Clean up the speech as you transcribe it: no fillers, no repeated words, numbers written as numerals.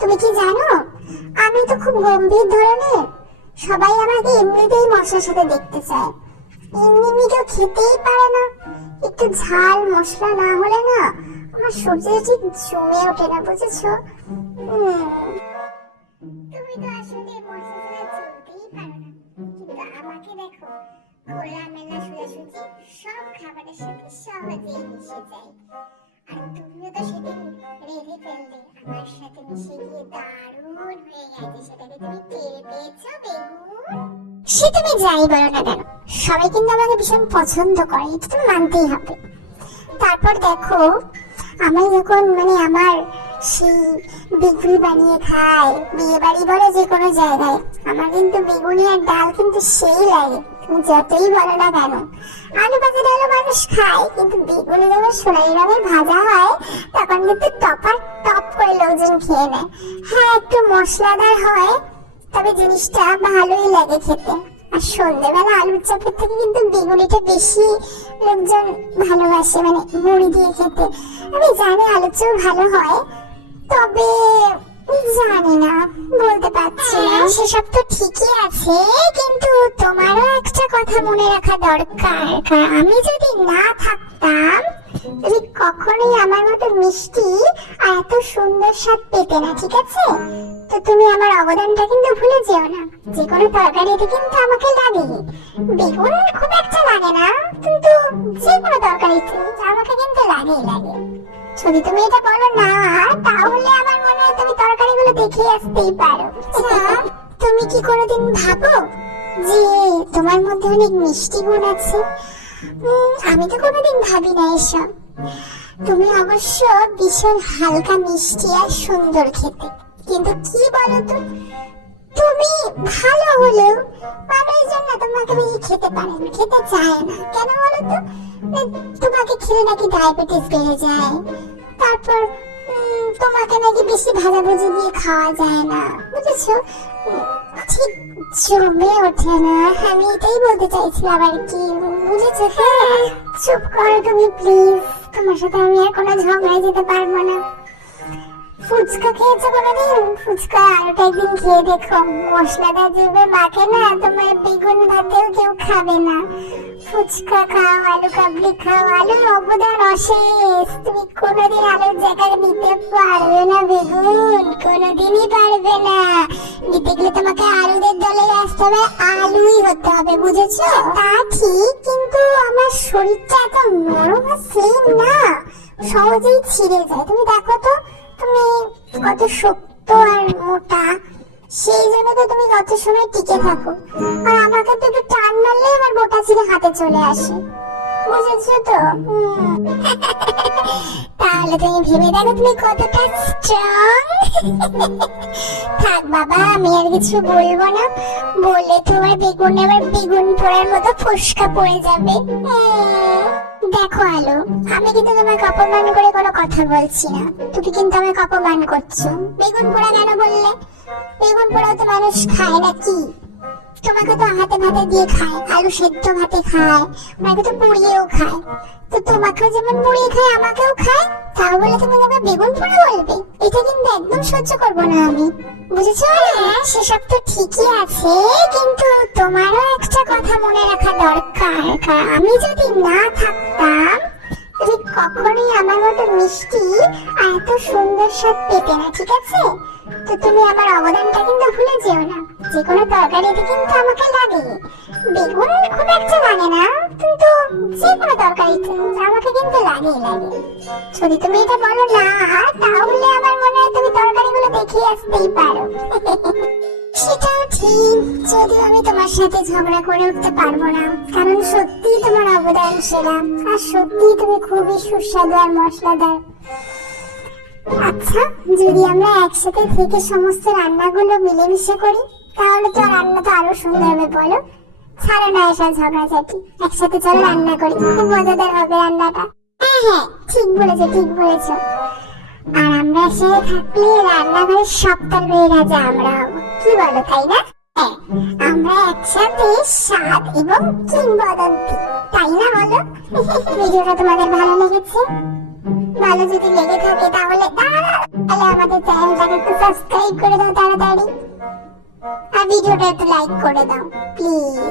তুমি কি জানো, আমি তো খুব গম্ভীর ধরনের। সবাই আমাকে এমনিতেই মশলার সাথে দেখতে চায়। এমনি কেউ খেতেই পারে না। একটু ঝাল মশলা না হলে না আমার সবজিটা ঠিক জমে ওঠে না, বুঝেছো? তুমি তো আসলে মশলা ছাড়া চলতেই পারো না, কিন্তু আমাকে দেখো, খোলামেলা সোজাসুজি সব খাবারের সাথে সহজেই মিশে যায়। আর তুমিও তো সেদিন রেঁধে ফেললে, আমার সাথে মিশে গিয়ে দারুণ হয়ে গেছে। সেটাকে তুমি টের পেয়েছো বেগুন? সে তুমি যাই বলো না কেন, সবাই কিন্তু আমাকে ভীষণ পছন্দ করে, এটা তো মানতেই হবে। তারপর দেখো, আমি যখন আমার সেই বেগুনি বানিয়ে খাই, বিয়ে বাড়ি বলে যে কোনো জায়গায়, আমার কিন্তু বেগুনি আর ডাল কিন্তু সেই লাগে। তুমি যতই বলো না কেন, আলু ভাজা ডালও মানুষ খায়, কিন্তু বেগুনি যখন সোনালি রঙের ভাজা হয় তখন কিন্তু টপার টপ করে লোকজন খেয়ে নেয়। হ্যাঁ, একটু মশলাদার হয়, তবে জিনিসটা ভালোই লাগে খেতে। আর সন্ধ্যেবেলা আলুর চপের থেকে কিন্তু বেগুনিটা বেশি লোকজন ভালোবাসে, মুড়ি দিয়ে খেতে। আমি জানি আলুর চপ ভালো হয়, তবে জানি না, বলতে পারছি না। সেসব তো ঠিকই আছে, কিন্তু তোমারও একটা কথা মনে রাখা দরকার। আমি যদি না থাকতাম, তুমি কখনোই আমার মতো মিষ্টি আর এত সুন্দর স্বাদ পেতে না, ঠিক আছে? তো তুমি আমার অবদানটা কিন্তু ভুলে যেও না। যে কোনো তরকারিতে কিন্তু আমাকে লাগে। বেগুন খুব একটা লাগে না, কিন্তু যে কোনো তরকারিতে আমাকে কিন্তু লাগেই লাগে। যদি তুমি এটা বলো না, তাহলে আমার মনে হয় তুমি তরকারিগুলো দেখে আসতেই পারো। তুমি কি কোনোদিন ভাবো যে তোমার মধ্যে অনেক মিষ্টি গুণ আছে? আমি তো কোনোদিন ভাবি না এসব। তুমি অবশ্য ভীষণ হালকা মিষ্টি আর সুন্দর খেতে, কিন্তু কি বলতো, তুমি ভালো হলেও মানুষজন না তোমাকে বেশি খেতে পারে না, খেতে চায় না। কেন বলতো? তোমাকে খেলে নাকি ডায়াবেটিস বেড়ে যায়, তারপর তোমাকে নাকি বেশি ভাজাভুজি দিয়ে খাওয়া যায় না, বুঝেছো? ঠিক জমে ওঠে না। আমি এটাই বলতে চাইছিলাম আর কি, বুঝেছো? হ্যাঁ, চুপ করো তুমি প্লিজ, তোমার সাথে আমি আর কোনো ঝগড়ায় যেতে পারবো না। ফুচকা খেয়েছো কোনোদিন? ফুচকা আলুটা একদিন খেয়ে দেখো, মশলাটা যেভাবে মাখে না, তোমার বেগুন ভাতেও কেউ খাবে না। ফুচকা খাও, আলু কাবলি খাও, আলুর অবদান অশেষ। তুমি কোনোদিন আলুর জায়গায় নিতে পারবে না বেগুন, কোনোদিনই পারবে না। নিতে গেলে তোমাকে আলুদের দলে আসতে হবে, আলুই হতে হবে, বুঝেছো? তা ঠিক, কিন্তু আমার শরীরটা এত নরম আর স্লিম না, সহজেই ছিঁড়ে যায়। তুমি দেখো তো, তুমি কত শক্ত আর মোটা, সেই জন্য তো তুমি কত সময় টিকে থাকো। আর আমাকে তো একটু টান মারলে আমার বোটা ছিঁড়ে হাতে চলে আসে, বুঝেছো তো? তাহলে তুমি ভেবে দেখো তুমি কতটা স্ট্রং। থাক বাবা, আমি আর কিছু বলবো না, বললে তোমার বেগুন আবার বেগুন পোড়ার মতো ফোসকা পড়ে যাবে। দেখো আলো, আমি কিন্তু তোমাকে অপমান করে কোনো কথা বলছি না, তুমি কিন্তু আমাকে অপমান করছো। বেগুন পোড়া কেন বললে? বেগুন পোড়াও তো মানুষ খায় নাকি? তোমাকে তো হাতে ভাতে দিয়ে খায়, আলু সেদ্ধ ভাতে খায়, ওনাকে তো পুড়িয়েও খায়। তো তোমাকেও যেমন পুড়িয়ে খায় আমাকেও খায়, তাও বলে তুমি আমাকে বেগুন পোড়া বলবে? এটা কিন্তু একদম সহ্য করবো না আমি, বুঝেছো? হ্যাঁ, সেসব তো ঠিকই আছে, কিন্তু তোমারও একটা কথা মনে রাখা দরকার। আমি যদি না থাকতাম, তুমি কখনোই আমার মতো মিষ্টি আর এত সুন্দর স্বাদ পেতে না, ঠিক আছে? তো তুমি আমার অবদানটা কিন্তু ভুলে যেও না। যে কোনো তরকারিতে কিন্তু আমাকে লাগে। বেগুন খুব একটা লাগে না, কিন্তু যে কোনো তরকারিতে আমাকে কিন্তু লাগেই লাগে। যদি তুমি এটা বলো না, তাহলে আমার মনে হয় তুমি তরকারিগুলো দেখে আসতেই পারো। সেটাও ঠিক, যদিও আমি তোমার সাথে ঝগড়া করে উঠতে পারবো না, কারণ সত্যিই তোমার অবদান সেরা, আর সত্যিই তুমি খুবই সুস্বাদু আর মশলাদার। আচ্ছা, যদি আমরা একসাথে থেকে সমস্ত রান্নাগুলো মিলেমিশে করি, তাহলে তো রান্নাটা আরো সুন্দর হবে, বলো? ছাড়ো না এসব ঝগড়াঝাটি, একসাথে চলো রান্না করি, খুব মজাদার হবে রান্নাটা। হ্যাঁ হ্যাঁ, ঠিক বলেছো, ঠিক বলেছো। আর আমরা একসাথে থাকলে রান্নাঘরের সব তরকারি রাজা আমরা হবো, কি বলো, তাই না? হ্যাঁ, আমরা একসাথে স্বাদ এবং কিংবদন্তি, তাই না বলো? ভিডিওটা তোমাদের ভালো লেগেছে? ভালো যদি লেগে থাকে তাহলে আমাদের চ্যানেলটাকে একটু সাবস্ক্রাইব করে দাও তাড়াতাড়ি, আর ভিডিওটা একটু লাইক করে দাও প্লিজ।